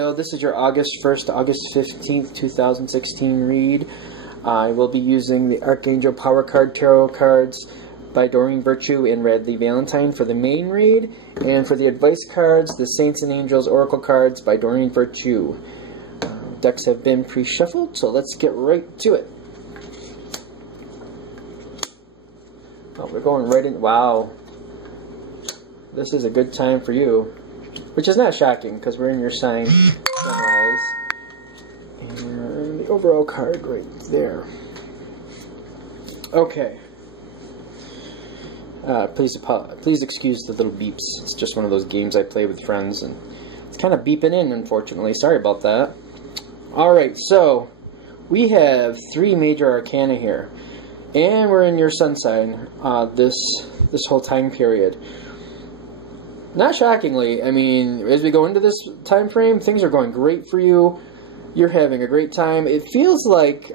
So this is your August 1st to August 15th, 2016 read. I will be using the Archangel Power Card Tarot cards by Doreen Virtue and Radleigh Valentine for the main read, and for the advice cards, the Saints and Angels Oracle cards by Doreen Virtue. Decks have been pre-shuffled, so let's get right to it. Oh, we're going right in. Wow. This is a good time for you. Which is not shocking, because we're in your sign, Sunrise. And the overall card right there. Okay. Please excuse the little beeps. It's just one of those games I play with friends, and it's kind of beeping in, unfortunately. Sorry about that. Alright, so we have 3 major arcana here. And we're in your sun sign this whole time period. Not shockingly, I mean, as we go into this time frame, things are going great for you. You're having a great time. It feels like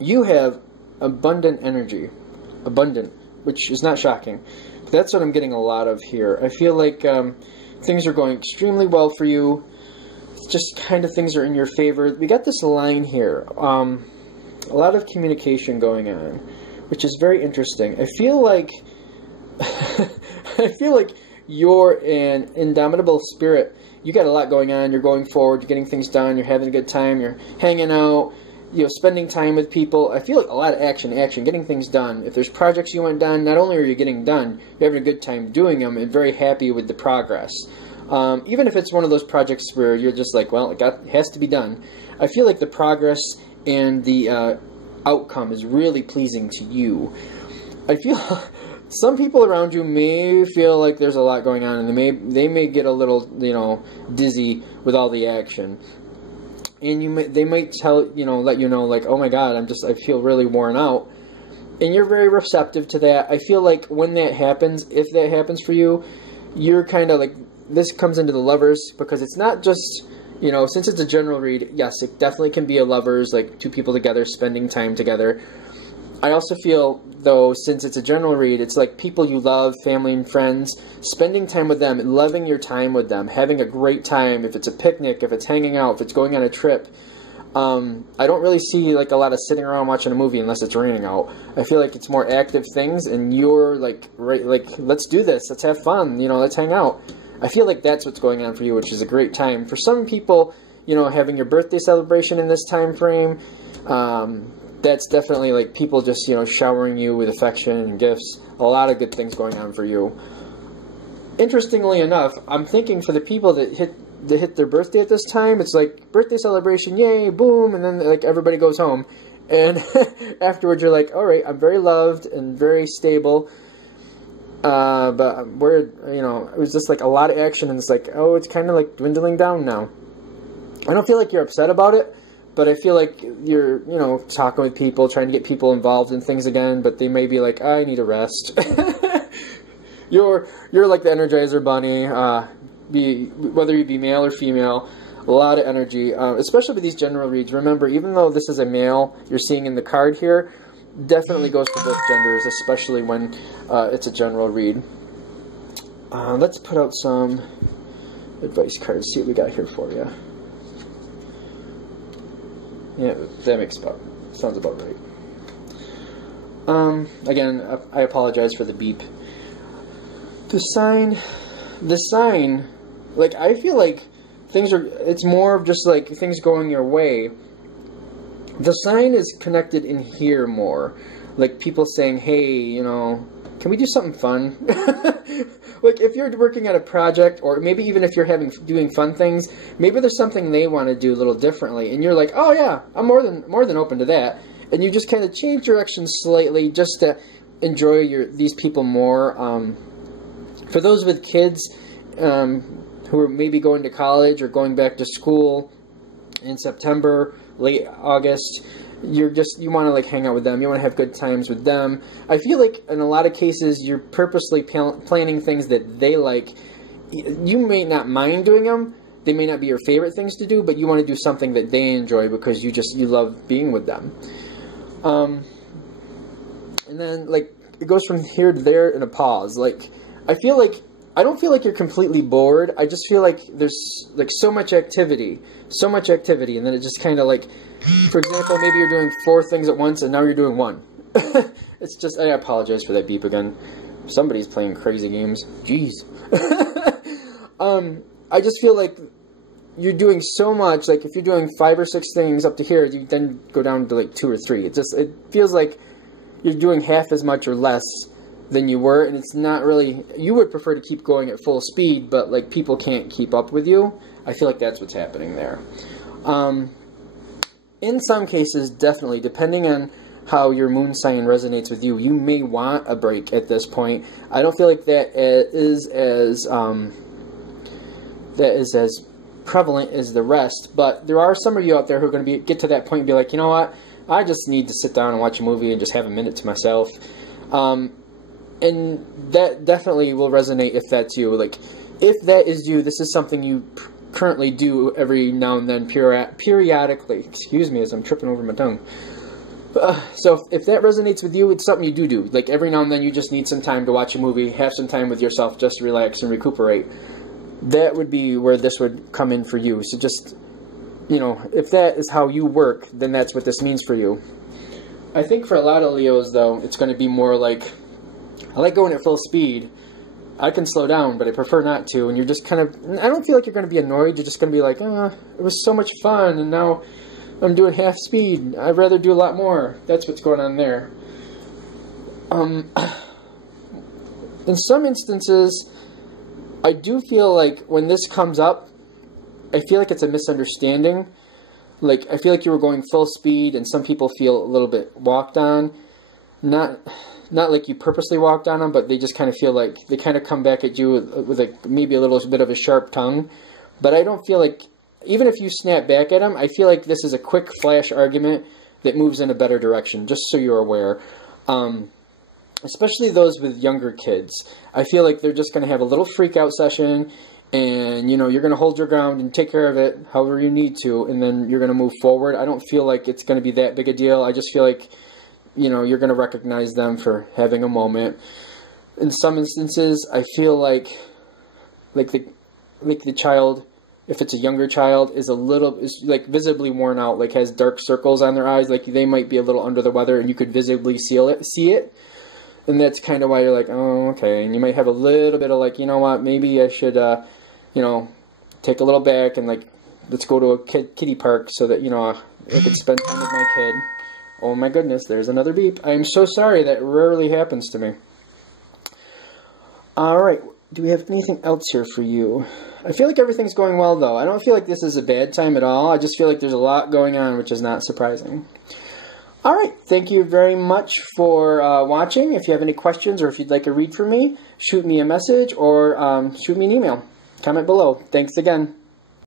you have abundant energy. Abundant, which is not shocking. But that's what I'm getting a lot of here. I feel like things are going extremely well for you. It's just kind of things are in your favor. We got this line here. A lot of communication going on, which is very interesting. I feel like you're an indomitable spirit. You got a lot going on. You're going forward. You're getting things done. You're having a good time. You're hanging out. You know, spending time with people. I feel like a lot of action, getting things done. If there's projects you want done, not only are you getting done, you're having a good time doing them and very happy with the progress. Even if it's one of those projects where you're just like, well, it has to be done. I feel like the progress and the outcome is really pleasing to you. I feel some people around you may feel like there's a lot going on, and they may get a little, dizzy with all the action. And they might let you know, like, oh my God, I feel really worn out. And you're very receptive to that. I feel like when that happens, if that happens for you, you're kind of like, this comes into the lovers, because it's not just, since it's a general read, yes, it definitely can be a lovers, like 2 people together, spending time together. I also feel, though, since it's a general read, it's like people you love, family and friends, spending time with them, loving your time with them, having a great time, if it's a picnic, if it's hanging out, if it's going on a trip. I don't really see like a lot of sitting around watching a movie unless it's raining out. I feel like it's more active things, and you're like, let's do this, let's have fun, let's hang out. I feel like that's what's going on for you, which is a great time. For some people, having your birthday celebration in this time frame, that's definitely like people just, showering you with affection and gifts. A lot of good things going on for you. Interestingly enough, I'm thinking for the people that hit their birthday at this time, it's like birthday celebration, yay, boom, and then like everybody goes home. And afterwards you're like, all right, I'm very loved and very stable. But it was just like a lot of action, and it's like, oh, it's kind of like dwindling down now. I don't feel like you're upset about it, but I feel like you're, talking with people, trying to get people involved in things again, but they may be like, I need a rest. You're like the Energizer Bunny, whether you be male or female, a lot of energy, especially with these general reads. Remember, even though this is a male you're seeing in the card here, definitely goes for both genders, especially when it's a general read. Let's put out some advice cards, see what we got here for you. Yeah, that sounds about right. Again, I apologize for the beep. The sign, like, I feel like it's more of just like things going your way. The sign is connected in here more. Like people saying, hey, can we do something fun? Like if you're working at a project, or maybe even if you're doing fun things, maybe there's something they want to do a little differently, and you're like, oh yeah, I'm more than open to that. And you just kind of change direction slightly just to enjoy these people more. For those with kids who are maybe going to college or going back to school in September, late August, you want to like hang out with them, you want to have good times with them. I feel like in a lot of cases you're purposely planning things that they like. You may not mind doing them, they may not be your favorite things to do, but you want to do something that they enjoy because you love being with them. And then like it goes from here to there in a pause. Like I feel like I don't feel like you're completely bored. I just feel like there's like so much activity, and then it just kind of like, for example, maybe you're doing 4 things at once and now you're doing 1. It's just, I apologize for that beep again. Somebody's playing crazy games. Jeez. I just feel like you're doing so much. Like if you're doing 5 or 6 things up to here, you then go down to like 2 or 3. It feels like you're doing half as much or less than you were, and it's not really, you would prefer to keep going at full speed, but like people can't keep up with you. I feel like that's what's happening there. In some cases, definitely, depending on how your moon sign resonates with you, you may want a break at this point. I don't feel like that is as prevalent as the rest, but there are some of you out there who are going to get to that point and be like, you know what, I just need to sit down and watch a movie and just have a minute to myself. And that definitely will resonate if that's you. Like, if that is you, this is something you currently do every now and then, periodically. Excuse me as I'm tripping over my tongue. So if that resonates with you, it's something you do. Like, every now and then you just need some time to watch a movie, have some time with yourself, just to relax and recuperate. That would be where this would come in for you. So just, you know, if that is how you work, then that's what this means for you. I think for a lot of Leos, though, it's going to be more like, I like going at full speed. I can slow down, but I prefer not to. And you're just kind of, I don't feel like you're going to be annoyed. You're just going to be like, it was so much fun, and now I'm doing half speed. I'd rather do a lot more. That's what's going on there. In some instances, I do feel like when this comes up, I feel like it's a misunderstanding. Like, I feel like you were going full speed, and some people feel a little bit walked on. Not like you purposely walked on them, but they just kind of feel like they kind of come back at you with like maybe a little bit of a sharp tongue. But I don't feel like, even if you snap back at them, I feel like this is a quick flash argument that moves in a better direction, just so you're aware. Especially those with younger kids. I feel like they're just going to have a little freak out session, and, you know, you're going to hold your ground and take care of it however you need to, and then you're going to move forward. I don't feel like it's going to be that big a deal. I just feel like, you know, you're going to recognize them for having a moment. In some instances, I feel like the child, if it's a younger child, is like visibly worn out, like has dark circles on their eyes, like they might be a little under the weather, and you could visibly see it. And that's kind of why you're like, oh, okay. And you might have a little bit of like, you know what, maybe I should, you know, take a little back and like, let's go to a kiddie park so that, you know, I could spend time with my kid. Oh my goodness, there's another beep. I'm so sorry, that rarely happens to me. Alright, do we have anything else here for you? I feel like everything's going well, though. I don't feel like this is a bad time at all. I just feel like there's a lot going on, which is not surprising. Alright, thank you very much for watching. If you have any questions or if you'd like a read from me, shoot me a message or shoot me an email. Comment below. Thanks again.